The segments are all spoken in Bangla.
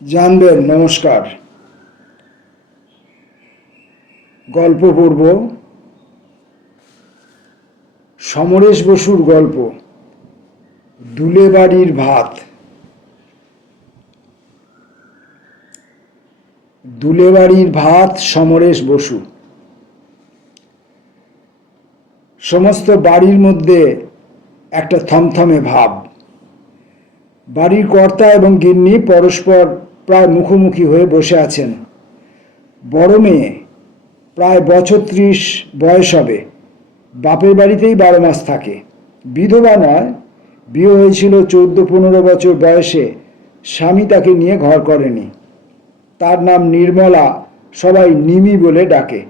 জানবেন। নমস্কার। গল্প পড়ব সমরেশ বসুর গল্প দুলে বাড়ির ভাত। দুলে বাড়ির ভাত, সমরেশ বসু। সমস্ত বাড়ির মধ্যে একটা থমথমে ভাব। বাড়ির কর্তা এবং গিন্নি পরস্পর প্রায় মুখোমুখি হয়ে বসে আছেন। বড় মেয়ে প্রায় বছর 30 বয়স হবে, বাপের বাড়িতেই 12 মাস থাকে। বিধবা নয়, বিয়ে হয়েছিল 14-15 বছর বয়সে। স্বামী তাকে নিয়ে ঘর করেনি। তার নাম নির্মলা, সবাই নিমি বলে ডাকে।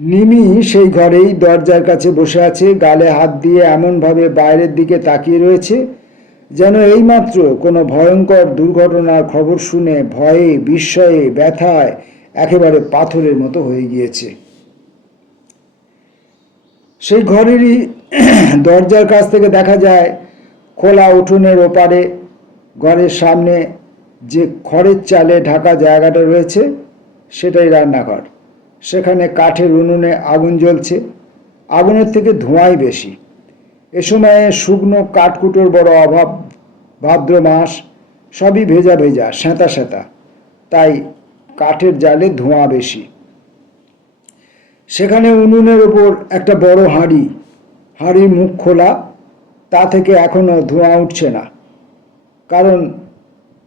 নিমি সেই ঘরেই দরজার কাছে বসে আছে, গালে হাত দিয়ে এমনভাবে বাইরের দিকে তাকিয়ে রয়েছে যেন এইমাত্র কোনো ভয়ঙ্কর দুর্ঘটনার খবর শুনে ভয়ে, বিস্ময়ে, ব্যথায় একেবারে পাথরের মতো হয়ে গিয়েছে। সেই ঘরেরই দরজার কাছ থেকে দেখা যায় খোলা উঠোনের ওপারে ঘরের সামনে যে খড়ের চালে ঢাকা জায়গাটা রয়েছে সেটাই রান্নাঘর। সেখানে কাঠের উনুনে আগুন জ্বলছে। আগুনের থেকে ধোঁয়াই বেশি। এ সময়ে শুকনো কাঠকুটোর বড় অভাব। ভাদ্র মাস, সবই ভেজা ভেজা, সেঁতা সেঁতা, তাই কাঠের জালে ধোঁয়া বেশি। সেখানে উনুনের ওপর একটা বড় হাঁড়ি। হাঁড়ির মুখ খোলা, তা থেকে এখনো ধোঁয়া উঠছে না। কারণ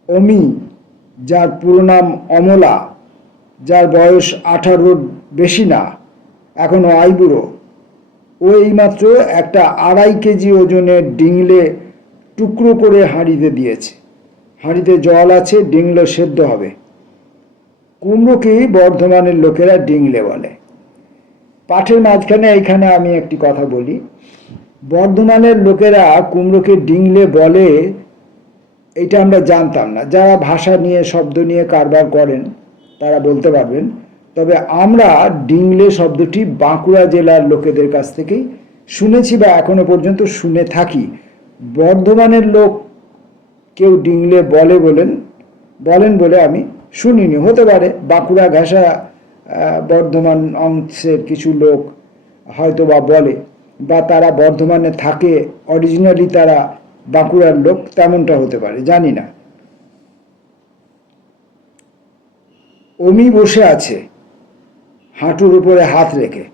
অমি, যার পুরো নাম অমলা, যার বয়স 18-র বেশি না, এখনো আইবুড়ো, ও এইমাত্র একটা 2.5 কেজি ওজনের ডিংলে টুকরো করে হাঁড়িতে দিয়েছে। হাঁড়িতে জল আছে, ডিংলো সেদ্ধ হবে। কুমড়োকেই বর্ধমানের লোকেরা ডিংলে বলে। পাঠের মাঝখানে এইখানে আমি একটি কথা বলি। বর্ধমানের লোকেরা কুমড়োকে ডিংলে বলে এটা আমরা জানতাম না। যারা ভাষা নিয়ে, শব্দ নিয়ে কারবার করেন তারা বলতে পারবেন। তবে আমরা ডিংলে শব্দটি বাঁকুড়া জেলার লোকেদের কাছ থেকেই শুনেছি বা এখনো পর্যন্ত শুনে থাকি। বর্ধমানের লোক কেউ ডিংলে বলেন বলে আমি শুনিনি। হতে পারে বাঁকুড়া ঘেঁষা বর্ধমান অংশের কিছু লোক হয়তো বা বলে, বা তারা বর্ধমানে থাকে, অরিজিনালি তারা বাঁকুড়ার লোক, তেমনটা হতে পারে, জানি না। অমি বসে আছে হাঁটুর উপরে হাত রেখে,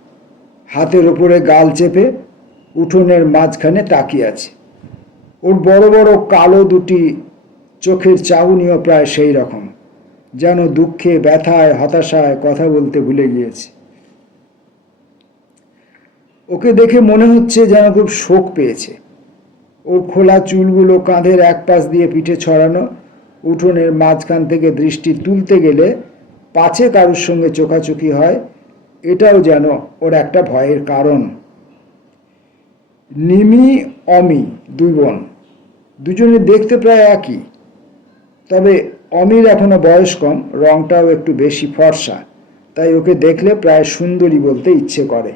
হাতের উপরে গাল চেপে উঠোনের মাঝখানে তাকিয়ে আছে। ওর বড় বড় কালো দুটি চোখের চাউনিও প্রায় সেই রকম, যেন দুঃখে, ব্যথায়, হতাশায় কথা বলতে ভুলে গিয়েছে। ওকে দেখে মনে হচ্ছে যেন খুব শোক পেয়েছে। ওর খোলা চুলগুলো কাঁধের এক পাশ দিয়ে পিঠে ছড়ানো। উঠোনের মাঝখান থেকে দৃষ্টি তুলতে গেলে পাছে কারুর সঙ্গে চোখাচোখি হয়, এটাও যেন ওর একটা ভয়ের কারণ। নিমি, অমি, দুই বোন, দুজনে দেখতে প্রায় একই। তবে অমির এখনো বয়স কম, রংটাও একটু বেশি ফর্সা, তাই ওকে দেখলে প্রায় সুন্দরী বলতে ইচ্ছে করে।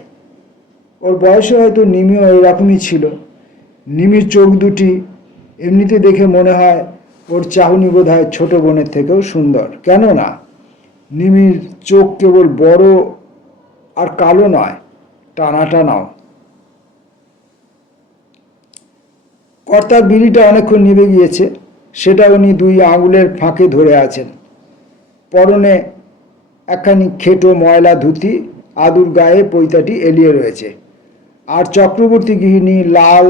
ওর বয়সে হয়তো নিমিও এরকমই ছিল। নিমির চোখ দুটি এমনিতে দেখে মনে হয় ওর চাহনি বোধ হয় ছোট বোনের থেকেও সুন্দর। কেন না, নিমির চোখ কেবল বড় আর কালো নয়, টানা টানাও। কর্তার বিড়িটা অনেকক্ষণ নিভে গিয়েছে, সেটা উনি 2 আঙুলের ফাঁকে ধরে আছেন। পরনে একখানি খেটো ময়লা ধুতি, আদুর গায়ে পৈতাটি এলিয়ে রয়েছে। আর চক্রবর্তী গৃহিণী লাল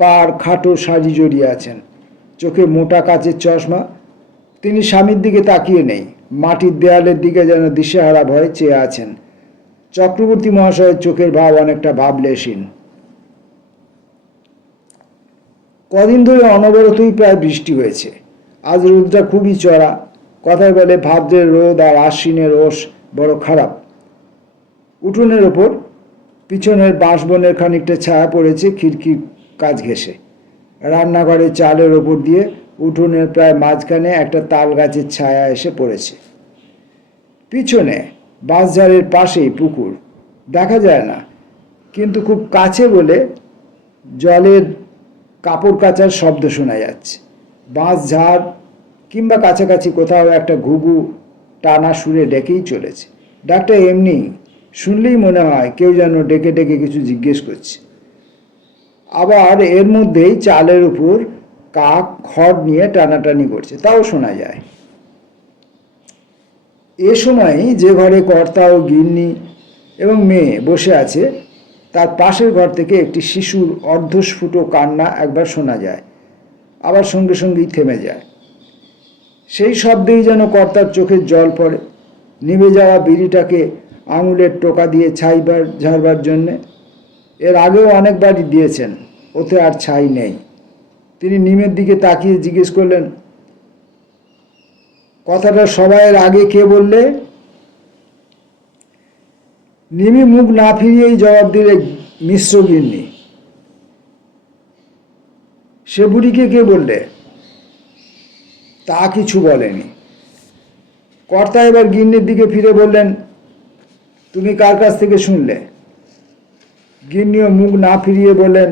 পাড় খাটো শাড়ি জড়িয়ে আছেন, চোখে মোটা কাচের চশমা। তিনি স্বামীর দিকে তাকিয়ে নেই, মাটির দেয়ালের দিকে যেন দিশেহারা ভয়ে চেয়ে আছেন। চক্রবর্তী মহাশয়ের চোখের ভাব অনেকটা ভাবলেশীন। কদিন ধরে অনবরতই প্রায় বৃষ্টি হয়েছে। আজ রোদটা খুবই চড়া। কথায় বলে ভাদ্রের রোদ আর আশ্বিনের রোষ বড় খারাপ। উঠোনের ওপর পিছনের বাঁশবনের খানিকটা ছায়া পড়েছে খিড়কির কাজ ঘেঁষে। রান্নাঘরের চালের ওপর দিয়ে উঠোনের প্রায় মাঝখানে একটা তাল গাছের ছায়া এসে পড়েছে। পিছনে বাঁশঝাড়ের পাশেই পুকুর, দেখা যায় না, কিন্তু খুব কাছে বলে জলের কাপড় কাচার শব্দ শোনা যাচ্ছে। বাঁশঝাড় কিংবা কাছাকাছি কোথাও একটা ঘুঘু টানা সুরে ডেকেই চলেছে। ডাকটা এমনি শুনলেই মনে হয় কেউ যেন ডেকে ডেকে কিছু জিজ্ঞেস করছে। আবার এর মধ্যেই চালের উপর কাক খড় নিয়ে টানাটানি করছে, তাও শোনা যায়। এ সময়ই যে ঘরে কর্তা ও গিন্নি এবং মেয়ে বসে আছে তার পাশের ঘর থেকে একটি শিশুর অর্ধস্ফুট কান্না একবার শোনা যায়, আবার সঙ্গে সঙ্গেই থেমে যায়। সেই শব্দেই যেন কর্তার চোখের জল পড়ে। নিভে যাওয়া বিড়িটাকে আঙুলের টোকা দিয়ে ছাই ঝাড়বার জন্যে। এর আগেও অনেকবারই দিয়েছেন, ওতে আর ছাই নেই। তিনি নিমের দিকে তাকিয়ে জিজ্ঞেস করলেন, কথাটা সবাইয়ের আগে কে বললে? নিমি মুখ না ফিরিয়েই জবাব দিলে, মিশ্র গিন্নি। সে বুড়িকে কে বললে? তা কিছু বলেনি। কর্তা এবার গিন্নির দিকে ফিরে বললেন, তুমি কার কাছ থেকে শুনলে? গিন্নিও মুখ না ফিরিয়ে বললেন,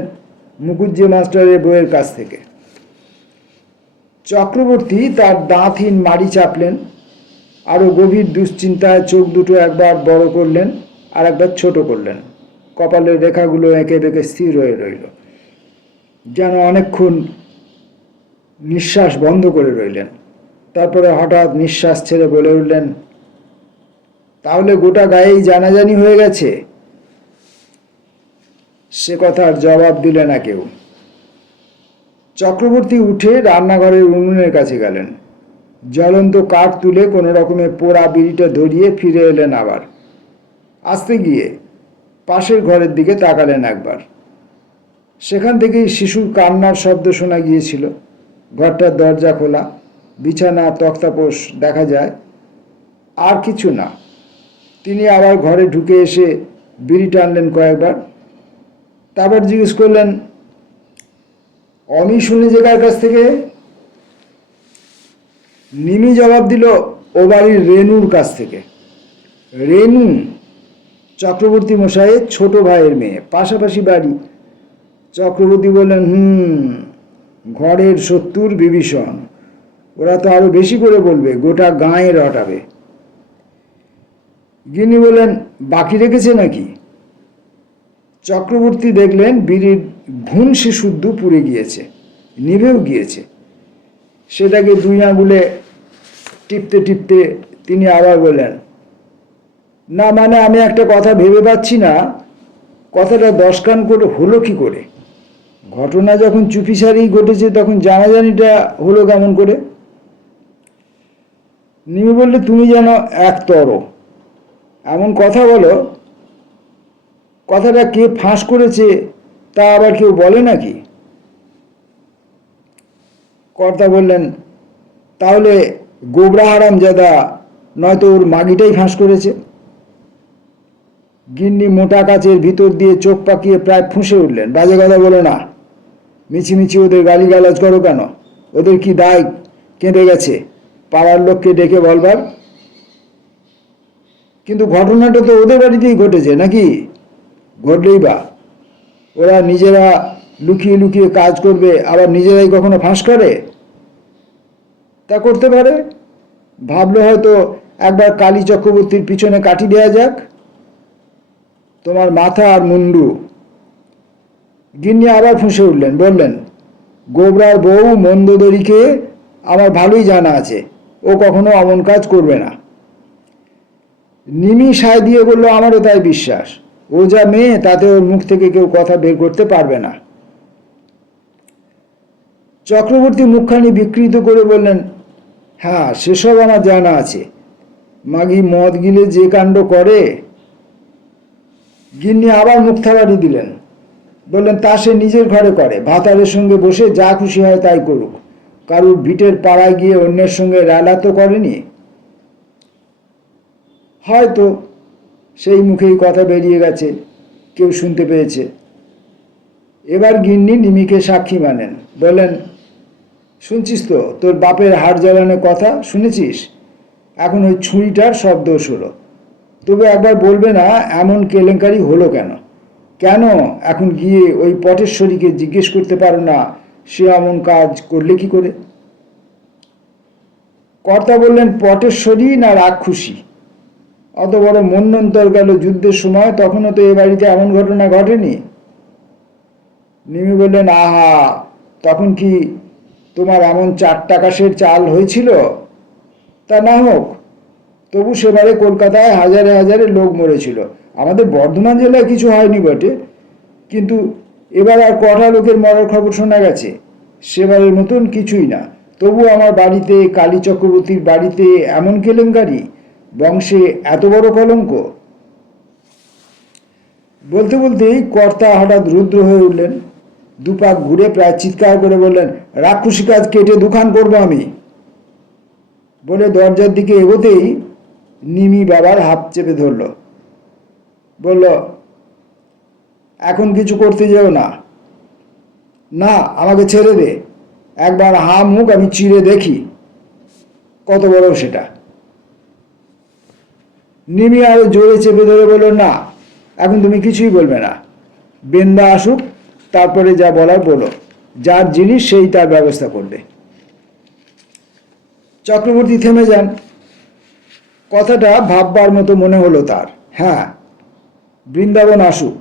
মুকুজ্জি মাস্টারের বইয়ের কাছ থেকে। চক্রবর্তী তার দাঁতহীন মাড়ি চাপলেন, আরও গভীর দুশ্চিন্তায় চোখ দুটো একবার বড় করলেন আর একবার ছোট করলেন। কপালের রেখাগুলো এঁকে বেঁকে স্থির হয়ে রইল, যেন অনেকক্ষণ নিঃশ্বাস বন্ধ করে রইলেন। তারপরে হঠাৎ নিঃশ্বাস ছেড়ে বলে উঠলেন, তাহলে গোটা গায়েই জানাজানি হয়ে গেছে? সে কথার জবাব দিলে না কেউ। চক্রবর্তী উঠে রান্নাঘরের উনুনের কাছে গেলেন। জ্বলন্ত কাঠ তুলে কোনো রকমে পোড়া বিড়িটা ধরিয়ে ফিরে এলেন। আবার আসতে গিয়ে পাশের ঘরের দিকে তাকালেন একবার। সেখান থেকেই শিশুর কান্নার শব্দ শোনা গিয়েছিল। ঘরটার দরজা খোলা, বিছানা তক্তাপোষ দেখা যায়, আর কিছু না। তিনি আবার ঘরে ঢুকে এসে বিড়ি টানলেন কয়েকবার। তারপর জিজ্ঞেস করলেন, অমি শুনেছে কার কাছ থেকে? নিমি জবাব দিল, ও বাড়ির রেনুর কাছ থেকে। রেনু চক্রবর্তী মশাইয়ের ছোট ভাইয়ের মেয়ে, পাশাপাশি বাড়ি। চক্রবর্তী বললেন, ঘরের শত্রুর বিভীষণ। ওরা তো আরো বেশি করে বলবে, গোটা গাঁয়ে রটাবে। গিন্নি বললেন, বাকি রেখেছে নাকি? চক্রবর্তী দেখলেন বিড়ির ঘুনসে শুদ্ধ পুড়ে গিয়েছে, নিভেও গিয়েছে। সেটাকে দুই আঙুলে টিপতে টিপতে তিনি আবার বললেন, না মানে আমি একটা কথা ভেবে পাচ্ছি না, কথাটা 10 কান করে হলো কি করে? ঘটনা যখন চুপিসারেই ঘটেছে তখন জানাজানিটা হলো কেমন করে? নিমি বললে, তুমি যেন একতর এমন কথা বলো, কথাটা কে ফাঁস করেছে তা আবার কেউ বলে নাকি? কর্তা বললেন, তাহলে গোবরা হারামজাদা নয়তো ওর মাগিটাই ফাঁস করেছে। গিন্নি মোটা কাচের ভিতর দিয়ে চোখ পাকিয়ে প্রায় ফুঁসে উঠলেন, বাজে কথা বলো না, মিছিমিছি ওদের গালিগালাজ করো কেন? ওদের কি দায় কেঁদে গেছে পাড়ার লোককে ডেকে বলবার? কিন্তু ঘটনাটা তো ওদের বাড়িতেই ঘটেছে নাকি? ঘটলেই বা ওরা নিজেরা লুকিয়ে লুকিয়ে কাজ করবে, আবার নিজেরাই কখনো ফাঁস করে? তা করতে পারে, ভাবলো হয়তো একবার কালী চক্রবর্তীর পিছনে কাটি দেয়া যাক। তোমার মাথা আর মুন্ডু। গিন্নি আবার ফুঁসে উঠলেন, বললেন, গোবরার বউ মন্দোদরীকে আমার ভালোই জানা আছে, ও কখনো অমন কাজ করবে না। নিমি সায় দিয়ে বলল, আমারও তাই বিশ্বাস। ও যা মেয়ে, তাতে ওর মুখ থেকে কেউ কথা বের করতে পারবে না। চক্রবর্তী মুখখানি বিকৃত করে বললেন, হ্যাঁ সেসব আমার জানা আছে। মাগি মদ গিলে যে কাণ্ড করে। গিন্নি আবার মুখ থাবাড়ি দিলেন, বললেন, তা সে নিজের ঘরে করে, ভাতারের সঙ্গে বসে যা খুশি হয় তাই করুক। কারুর ভিটের পাড়ায় গিয়ে অন্যের সঙ্গে রালা তো করেনি। হয়তো সেই মুখেই কথা বেরিয়ে গেছে, কেউ শুনতে পেয়েছে। এবার গিন্নি নিমিকে সাক্ষী মানেন, বলেন, শুনছিস তো তোর বাপের হাড় জ্বালানোর কথা শুনেছিস? এখন ওই ছুরিটার সব দোষ হলো। তবে একবার বলবে না এমন কেলেঙ্কারি হলো কেন? কেন এখন গিয়ে ওই পটেশ্বরীকে জিজ্ঞেস করতে পারো না সে এমন কাজ করলে কি করে? কর্তা বললেন, পটেশ্বরী না রাক্ষসী? অত বড় মন্বন্তর গেল যুদ্ধের সময়, তখনও তো এ বাড়িতে এমন ঘটনা ঘটেনি। নিমি বললেন, আহা, তখন কি তোমার এমন 4 টাকা সের চাল হয়েছিল? তা না হোক, তবু সেবারে কলকাতায় হাজারে হাজারে লোক মরেছিল। আমাদের বর্ধমান জেলায় কিছু হয়নি বটে, কিন্তু এবার আর কটা লোকের মরার খবর শোনা গেছে। সেবারের মতন কিছুই না। তবু আমার বাড়িতে, কালী চক্রবর্তীর বাড়িতে এমন কেলেঙ্কারি, বংশে এত বড় কলঙ্ক। বলতে বলতেই কর্তা হঠাৎ রুদ্র হয়ে উঠলেন। দুপাক ঘুরে প্রায় চিৎকার করে বললেন, রাক্ষসী কাজ কেটে দুখান করবো আমি। বলে দরজার দিকে এগোতেই নিমি বাবার হাত চেপে ধরল। বলল, এখন কিছু করতে যেও না। না, আমাকে ছেড়ে দে। একবার হা মুখ আমি চিরে দেখি কত বড় সেটা। নিমি আরো জোরে চেপে ধরে বলল, না, এখন তুমি কিছুই বলবে না। বেন্দা আসুক, তারপরে যা বলার বলো। যার জিনিস সেই তার ব্যবস্থা করবে। চক্রবর্তী থেমে যান। কথাটা ভাববার মতো মনে হলো তার। হ্যাঁ, বৃন্দাবন আসুক,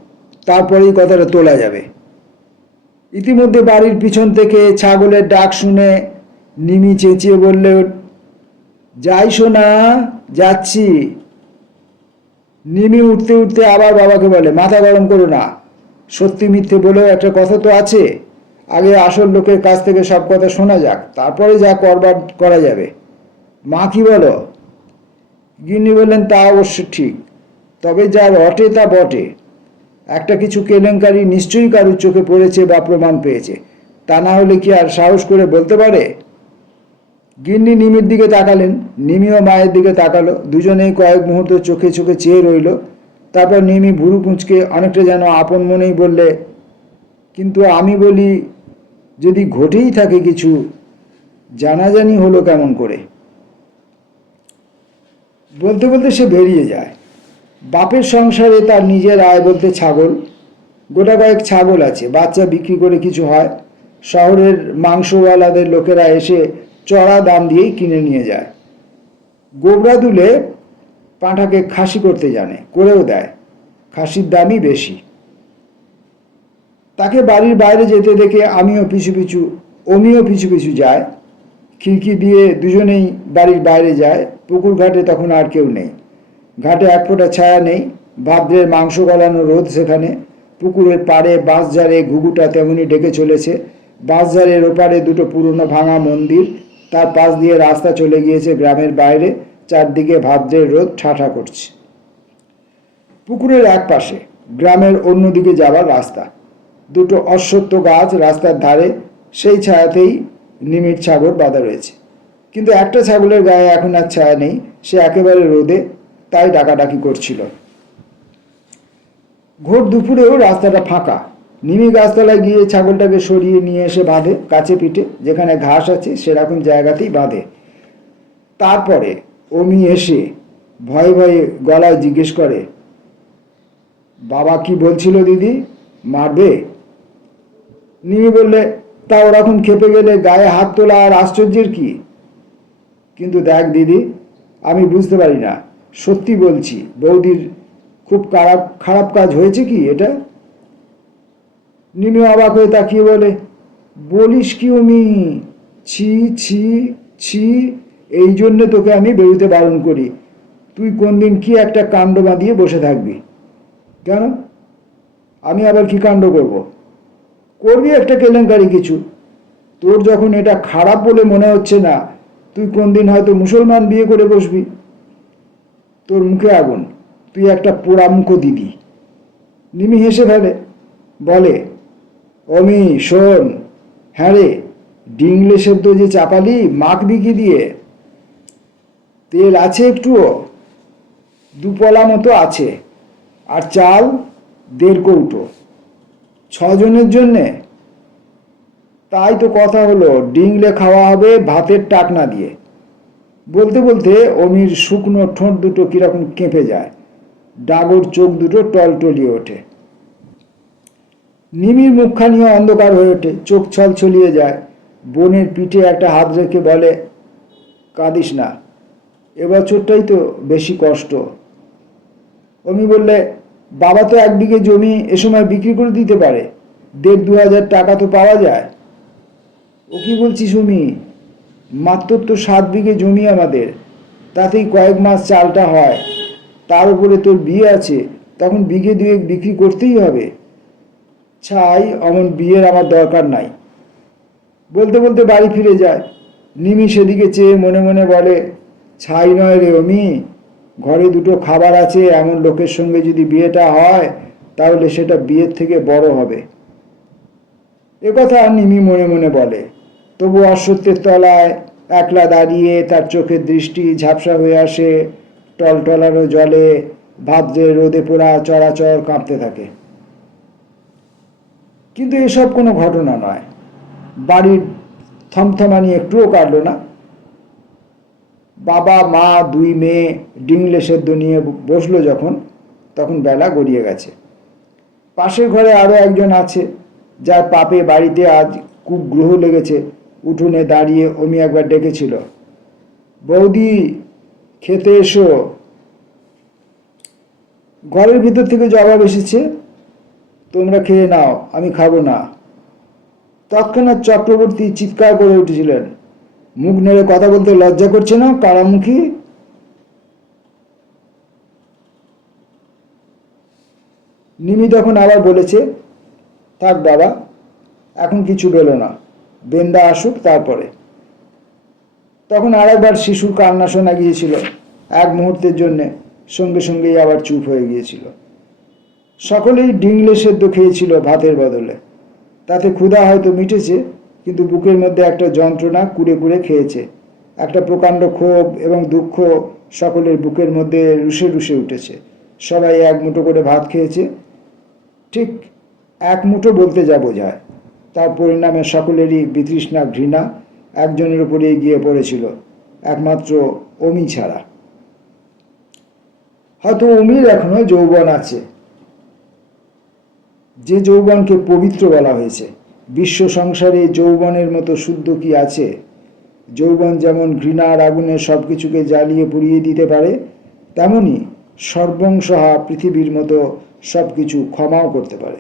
তারপরেই কথাটা তোলা যাবে। ইতিমধ্যে বাড়ির পিছন থেকে ছাগলের ডাক শুনে নিমি চেঁচিয়ে বললে, যাই শোনা, যাচ্ছি। নিমি উঠতে উঠতে আবার বাবাকে বলে, মাথা গরম করো না। সত্যি মিথ্যে বলেও একটা কথা তো আছে। আগে আসল লোকের কাছ থেকে সব কথা শোনা যাক, তারপরে যা করবার করা যাবে। মা কি বলো? গিন্নি বললেন, তা অবশ্য ঠিক, তবে যা রটে তা বটে। একটা কিছু কেলেঙ্কারি নিশ্চয়ই কারুর চোখে পড়েছে বা প্রমাণ পেয়েছে। তা না হলে কি আর সাহস করে বলতে পারে? গিন্নি নিমির দিকে তাকালেন, নিমিও মায়ের দিকে তাকালো। দুজনেই কয়েক মুহূর্ত চোখে চোখে চেয়ে রইল। তারপর নিমি ভুরু কুঁচকে অনেকটা যেন আপন মনেই বললে, কিন্তু আমি বলি, যদি ঘটেই থাকে কিছু, জানাজানি হলো কেমন করে? বলতে বলতে সে বেরিয়ে যায়। বাপের সংসারে তার নিজের আয় বলতে ছাগল, গোটা কয়েক ছাগল আছে। বাচ্চা বিক্রি করে কিছু হয়। শহরের মাংসওয়ালাদের লোকেরা এসে চড়া দাম দিয়েই কিনে নিয়ে যায়। গোবরা দুলে পাঁঠাকে খাসি করতে জানে, করেও দেয়। খাসির দামই বেশি। তাকে বাড়ির বাইরে যেতে দেখে অমিও পিছু পিছু যায়। খিড়কি দিয়ে দুজনেই বাড়ির বাইরে যায়। পুকুর ঘাটে তখন আর কেউ নেই। ঘাটে এক ফোঁটা ছায়া নেই। ভাদ্রের মাংস গলানো রোদ সেখানে। পুকুরের পাড়ে বাঁশঝাড়ে ঘুঘুটা তেমনি ডেকে চলেছে। বাঁশঝাড়ের ওপারে দুটো পুরনো ভাঙা মন্দির, তার পাশ দিয়ে রাস্তা চলে গিয়েছে গ্রামের বাইরে। চারদিকে ভাদ্রের রোদ ঠাঠা করছে। পুকুরের এক পাশে, গ্রামের অন্যদিকে যাবার রাস্তা। দুটো অশ্বত্থ গাছ রাস্তার ধারে, সেই ছায়াতেই নিমির ছাগল বাঁধা রয়েছে। কিন্তু একটা ছাগলের গায়ে এখন আর ছায়া নেই, সে একেবারে রোদে, তাই ডাকাডাকি করছিল। ঘোর দুপুরেও রাস্তাটা ফাঁকা। নিমি গাছতলায় গিয়ে ছাগলটাকে সরিয়ে নিয়ে এসে বাঁধে কাছে পিঠে, যেখানে ঘাস আছে সেরকম জায়গাতেই বাঁধে। তারপরে অমি এসে ভয়ে ভয়ে গলায় জিজ্ঞেস করে, বাবা কি বলছিল দিদি, মারবে? নিমি বললে, তা ওরকম খেপে গেলে গায়ে হাত তোলা আর আশ্চর্যের কি? কিন্তু দেখ দিদি, আমি বুঝতে পারি না, সত্যি বলছি, বৌদির খুব খারাপ কাজ হয়েছে কি এটা? নিমি অবাক হয়ে তাকিয়ে বলে, বলিস কি অমি, ছি ছি ছি, এই জন্যে তোকে আমি বেরোতে বারণ করি। তুই কোন দিন কি একটা কাণ্ড বাঁধিয়ে বসে থাকবি। কেন? আমি আবার কি কাণ্ড করব? করবি একটা কেলেঙ্কারি কিছু। তোর যখন এটা খারাপ বলে মনে হচ্ছে না, তুই কোন দিন হয়তো মুসলমান বিয়ে করে বসবি। তোর মুখে আগুন, তুই একটা পোড়ামুখো দিদি। নিমি হেসে ফেলে, বলে, অমি শোন, হ্যাঁ রে, ডিংলে সেদ্ধ যে চাপালি, মাখবি কি দিয়ে? তেল আছে একটুও? 2 পলা মতো আছে। আর চাল 1.5 কৌটো। 6 জনের জন্যে? তাই তো কথা হলো, ডিংলে খাওয়া হবে ভাতের টাকনা দিয়ে। বলতে বলতে অমির শুকনো ঠোঁট দুটো কিরকম কেঁপে যায়, ডাগর চোখ দুটো টলটলিয়ে ওঠে। নিমির মুখখানিও অন্ধকার হয়ে ওঠে, চোখ ছলছলিয়ে যায়। বোনের পিঠে একটা হাত রেখে বলে, কাঁদিস না, এবছরটাই তো বেশি কষ্ট। অমি বললে, বাবা তো 1 বিঘে জমি এ সময় বিক্রি করে দিতে পারে, 1,500-2,000 টাকা তো পাওয়া যায়। ও কি বলছিস অমি, মাত্র তো 7 বিঘে জমি আমাদের, তাতেই কয়েক মাস চালটা হয়, তার উপরে তোর বিয়ে আছে, তখন বিঘে 2 বিক্রি করতেই হবে। ছাই, অমন বিয়ের আমার দরকার নাই। বলতে বলতে বাড়ি ফিরে যায়। নিমি সেদিকে চেয়ে মনে মনে বলে, ছাই নয় রে অমি, ঘরে 2টো খাবার আছে এমন লোকের সঙ্গে যদি বিয়েটা হয় তাহলে সেটা বিয়ের থেকে বড় হবে। একথা নিমি মনে মনে বলে, তবু অশ্বত্থের তলায় একলা দাঁড়িয়ে তার চোখের দৃষ্টি ঝাপসা হয়ে আসে টলটলানো জলে, ভাদ্রের রোদে পোড়া চরাচর কাঁপতে থাকে। কিন্তু এসব কোনো ঘটনা নয়। বাড়ির থমথমানি একটুও কাটল না। বাবা, মা, 2 মেয়ে ডিংলে সেদ্ধ নিয়ে বসলো যখন, তখন বেলা গড়িয়ে গেছে। পাশের ঘরে আরও একজন আছে, যার পাপে বাড়িতে আজ খুব গ্রহ লেগেছে। উঠোনে দাঁড়িয়ে অমি একবার ডেকেছিল, বৌদি খেতে এসো। ঘরের ভিতর থেকে জবাব এসেছে, তোমরা খেয়ে নাও, আমি খাবো না। তৎক্ষণাৎ চক্রবর্তী চিৎকার করে উঠেছিলেন, মুখ নেড়ে কথা বলতে লজ্জা করছে না কারামুখী? নিমি তখন আবার বলেছে, থাক বাবা, এখন কিছু বেলো না, বেন্দা আসুক তারপরে। তখন আরেকবার শিশুর কান্না শোনা গিয়েছিল, এক মুহূর্তের জন্যে, সঙ্গে সঙ্গেই আবার চুপ হয়ে গিয়েছিল। সকলেই ডিংলে সেদ্ধ খেয়েছিল ভাতের বদলে। তাতে ক্ষুধা হয়তো মিটেছে, কিন্তু বুকের মধ্যে একটা যন্ত্রণা কুড়ে কুড়ে খেয়েছে। একটা প্রকাণ্ড ক্ষোভ এবং দুঃখ সকলের বুকের মধ্যে রুষে রুষে উঠেছে। সবাই 1 মুঠো করে ভাত খেয়েছে, ঠিক 1 মুঠো বলতে যা বোঝায়। তার পরিণামে সকলেরই বিতৃষ্ণা ঘৃণা একজনের উপরেই গিয়ে পড়েছিল, একমাত্র অমি ছাড়া। হয়তো অমির এখনো যৌবন আছে, যে যৌবনকে পবিত্র বলা হয়েছে। বিশ্ব সংসারে যৌবনের মতো শুদ্ধ কি আছে? যৌবন যেমন ঘৃণার আগুনে সব কিছুকে জ্বালিয়ে পুড়িয়ে দিতে পারে, তেমনি সর্বংসহা পৃথিবীর মতো সব কিছু ক্ষমাও করতে পারে।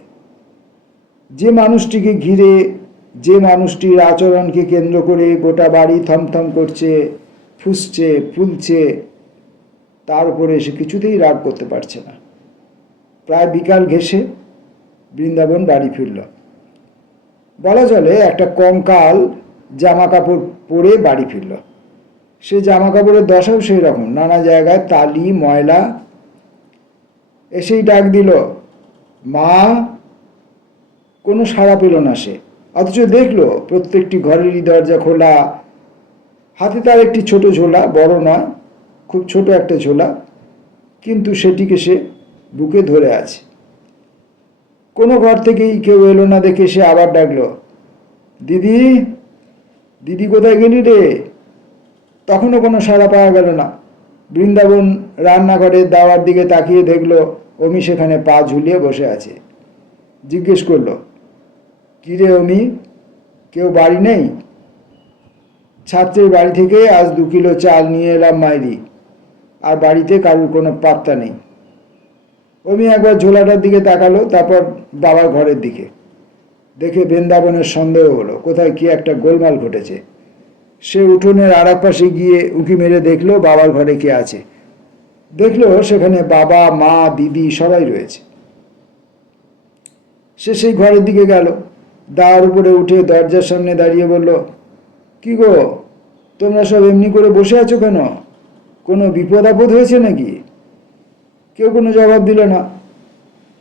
যে মানুষটিকে ঘিরে, যে মানুষটির আচরণকে কেন্দ্র করে গোটা বাড়ি থমথম করছে, ফুসছে, ফুলছে, তার উপরে সে কিছুতেই রাগ করতে পারছে না। প্রায় বিকাল ঘেঁষে বৃন্দাবন বাড়ি ফিরল। বলা চলে একটা কঙ্কাল জামা কাপড় পরে বাড়ি ফিরল। সে জামা কাপড়ের দশাও সেই রকম, নানা জায়গায় তালি ময়লা। এসেই ডাক দিল, মা। কোনো সাড়া পেল না সে, অথচ দেখলো প্রত্যেকটি ঘরেরই দরজা খোলা। হাতে তার একটি ছোট ঝোলা, বড় নয়, খুব ছোট একটা ঝোলা, কিন্তু সেটিকে সে বুকে ধরে আছে। কোনো ঘর থেকেই কেউ এলো না দেখে সে আবার ডাকলো, দিদি, দিদি কোথায় গেলি রে? তখনও কোনো সাড়া পাওয়া গেল না। বৃন্দাবন রান্নাঘরের দাওয়ার দিকে তাকিয়ে দেখলো অমি সেখানে পা ঝুলিয়ে বসে আছে। জিজ্ঞেস করলো, কি রে অমি, কেউ বাড়ি নেই? ছাত্রের বাড়ি থেকে আজ 2 কিলো চাল নিয়ে এলাম মাইরি, আর বাড়িতে কারুর কোনো পাত্তা নেই। অমি একবার ঝোলাটার দিকে তাকালো, তারপর বাবার ঘরের দিকে। দেখে বৃন্দাবনের সন্দেহ হলো, কোথায় কি একটা গোলমাল ঘটেছে। সে উঠোনের আর এক পাশে গিয়ে উঁকি মেরে দেখলো বাবার ঘরে কে আছে। দেখলো সেখানে বাবা, মা, দিদি সবাই রয়েছে। সে সেই ঘরের দিকে গেল, দাওয়ার উপরে উঠে দরজার সামনে দাঁড়িয়ে বলল, কি গো, তোমরা সব এমনি করে বসে আছো কেন? কোনো বিপদ আপদ হয়েছে নাকি? কেউ কোনো জবাব দিল না।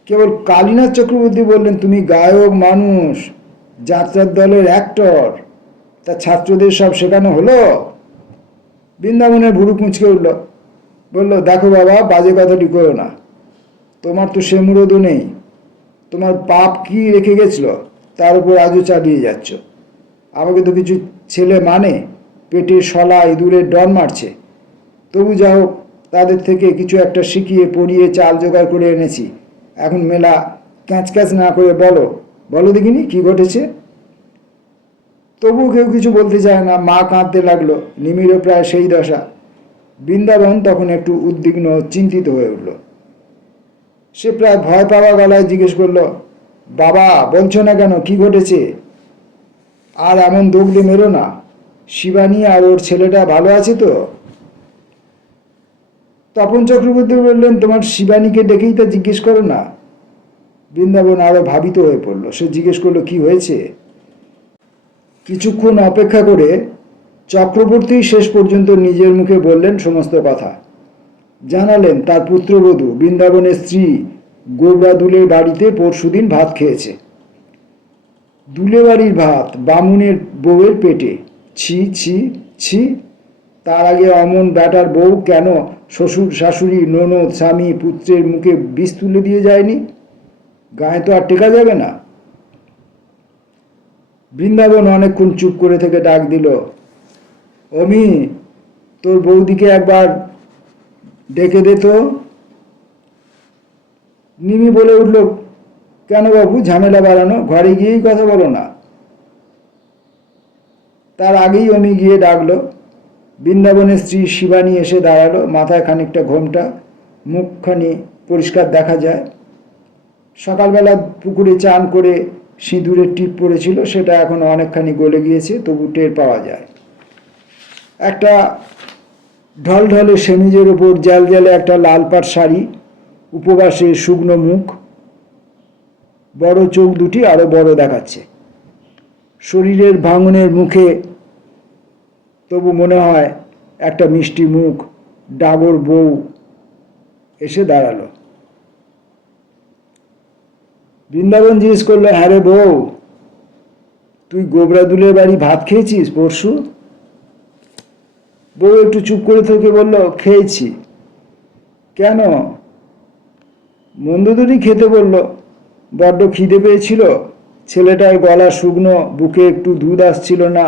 কেবল কালীনাথ চক্রবর্তী বললেন, তুমি গায়ক মানুষ, যাত্রার দলের অ্যাক্টর, তা ছাত্রদের সব শেখানো হলো? বৃন্দাবনের ভুরু কুঁচকে উঠল, বলল, দেখো বাবা, বাজে কথাটি করো না। তোমার তো সে মুরদও নেই। তোমার পাপ কি রেখে গেছিল তার উপর আজও চালিয়ে যাচ্ছ। আমাকে তো কিছু ছেলে মানে, পেটের শলা ইঁদুরের ডর মারছে। তবু যা হোক, তাদের থেকে কিছু একটা শিখিয়ে পড়িয়ে চাল জোগাড় করে এনেছি। এখন মেলা ক্যাঁচ ক্যাঁচ না করে বলো, বলো দেখিনি কি ঘটেছে। তবুও কেউ কিছু বলতে চায় না। মা কাঁদতে লাগলো। নিমিরও প্রায় সেই দশা। বৃন্দাবন তখন একটু উদ্বিগ্ন, চিন্তিত হয়ে উঠল। সে প্রায় ভয় পাওয়া গলায় জিজ্ঞেস করলো, বাবা, বলছো না কেন? কি ঘটেছে? আর এমন দৌড়ে মেরো না। শিবানী আর ওর ছেলেটা ভালো আছে তো? তপন চক্রবর্তী বললেন, তোমার শিবানীকে ডেকেই তা জিজ্ঞেস করো না। বৃন্দাবন আরো ভাবিত হয়ে পড়ল। সে জিজ্ঞেস করলো, কি হয়েছে? কিছুক্ষণ অপেক্ষা করে চক্রবর্তী শেষ পর্যন্ত নিজের মুখে বললেন সমস্ত কথা। জানালেন তার পুত্রবধূ বৃন্দাবনের স্ত্রী গোবরা দুলের বাড়িতে পরশুদিন ভাত খেয়েছে। দুলে বাড়ির ভাত বামুনের বউয়ের পেটে। ছি ছি ছি! তার আগে অমন ব্যাটার বউ কেন শ্বশুর শাশুড়ি ননদ স্বামী পুত্রের মুখে বিষ তুলে দিয়ে যায়নি? গায়ে তো আর টেকা যাবে না। বৃন্দাবন অনেকক্ষণ চুপ করে থেকে ডাক দিল, অমি, তোর বৌদিকে একবার ডেকে দে তো। নিমি বলে উঠল, কেন বাবু, ঝামেলা বাড়ানো? ঘরে গিয়েই কথা বলো না। তার আগেই অমি গিয়ে ডাকলো। বৃন্দাবনের স্ত্রী শিবানী এসে দাঁড়ালো। মাথায় খানিকটা ঘোমটা, মুখখানি পরিষ্কার দেখা যায়। সকালবেলা পুকুরে চান করে সিঁদুরের টিপ পড়েছিল, সেটা এখন অনেকখানি গলে গিয়েছে, তবু টের পাওয়া যায়। একটা ঢলঢলে সেমিজের ওপর জ্যালজ্যালে একটা লাল পাট শাড়ি, উপবাসে শুকনো মুখ, বড় চোখ দুটি আরো বড় দেখাচ্ছে। শরীরের ভাঙনের মুখে তবু মনে হয় একটা মিষ্টি মুখ। ডাগর বউ এসে দাঁড়ালো। বৃন্দাবন জিজ্ঞেস করলো, হ্যাঁ রে বউ, তুই গোবরা দুলের বাড়ি ভাত খেয়েছিস পরশু? বউ একটু চুপ করে থেকে বলল, খেয়েছি। কেন? মন্দদরি খেতে বলল। বড্ড খিদে পেয়েছিল। ছেলেটার গলা শুকনো, বুকে একটু দুধ আসছিল না।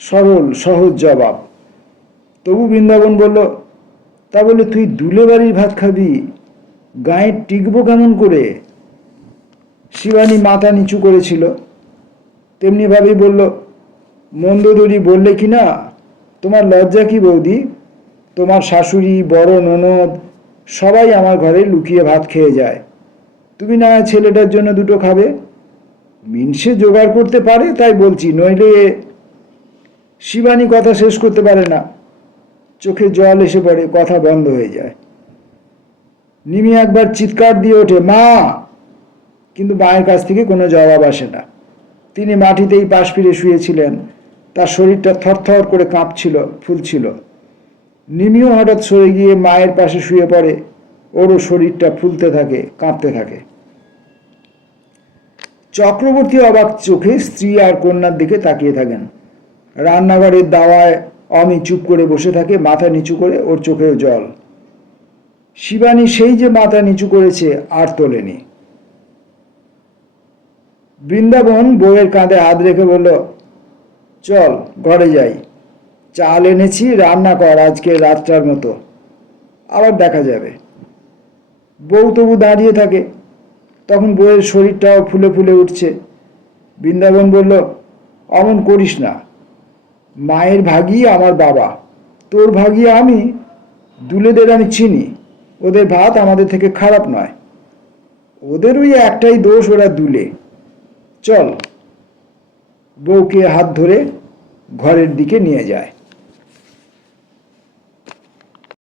সরল সহজ জবাব। তবু বৃন্দাবন বলল, তা বলে তুই দুলে বাড়ির ভাত খাবি? গায়ে টিকবো কেমন করে? শিবানী মাথা নিচু করেছিল। তেমনিভাবেই বলল, মন্দদরি বললে কি না? তোমার লজ্জা কি বৌদি? তোমার শাশুড়ি, বড় ননদ সবাই আমার ঘরে লুকিয়ে ভাত খেয়ে যায়। তুমি না ছেলেটার জন্য দুটো খাবে? মিনসে জোগাড় করতে পারে তাই বলছি, নইলে। শিবানী কথা শেষ করতে পারে না। চোখে জল এসে পড়ে, কথা বন্ধ হয়ে যায়। নিমি একবার চিৎকার দিয়ে ওঠে, মা! কিন্তু মায়ের কাছ থেকে কোনো জবাব আসে না। তিনি মাটিতেই পাশ ফিরে শুয়েছিলেন। তার শরীরটা থরথর করে কাঁপছিল, ফুলছিল। নিমিও হঠাৎ সরে গিয়ে মায়ের পাশে শুয়ে পড়ে। ওরও শরীরটা ফুলতে থাকে, কাঁপতে থাকে। চক্রবর্তী অবাক চোখে স্ত্রী আর কন্যার দিকে তাকিয়ে থাকেন। রান্নাঘরের দাওয়ায় অমি চুপ করে বসে থাকে, মাথা নিচু করে, ওর চোখেও জল। শিবানী সেই যে মাথা নিচু করেছে, আর তোলেনি। বৃন্দাবন বউয়ের কাঁধে হাত রেখে বলল, চল ঘরে যাই। চাল এনেছি, রান্না কর আজকে রাতটার মতো, আবার দেখা যাবে। বউ তবু দাঁড়িয়ে থাকে। তখন বউয়ের শরীরটাও ফুলে ফুলে উঠছে। বৃন্দাবন বলল, অমন করিস না। মায়ের ভাগী আমার বাবা, তোর ভাগী আমি। দুলেদের আমি চিনি, ওদের ভাত আমাদের থেকে খারাপ নয়। ওদের ওই একটাই দোষ, ওরা দুলে। চল। বউকে হাত ধরে ঘরের দিকে নিয়ে যায়।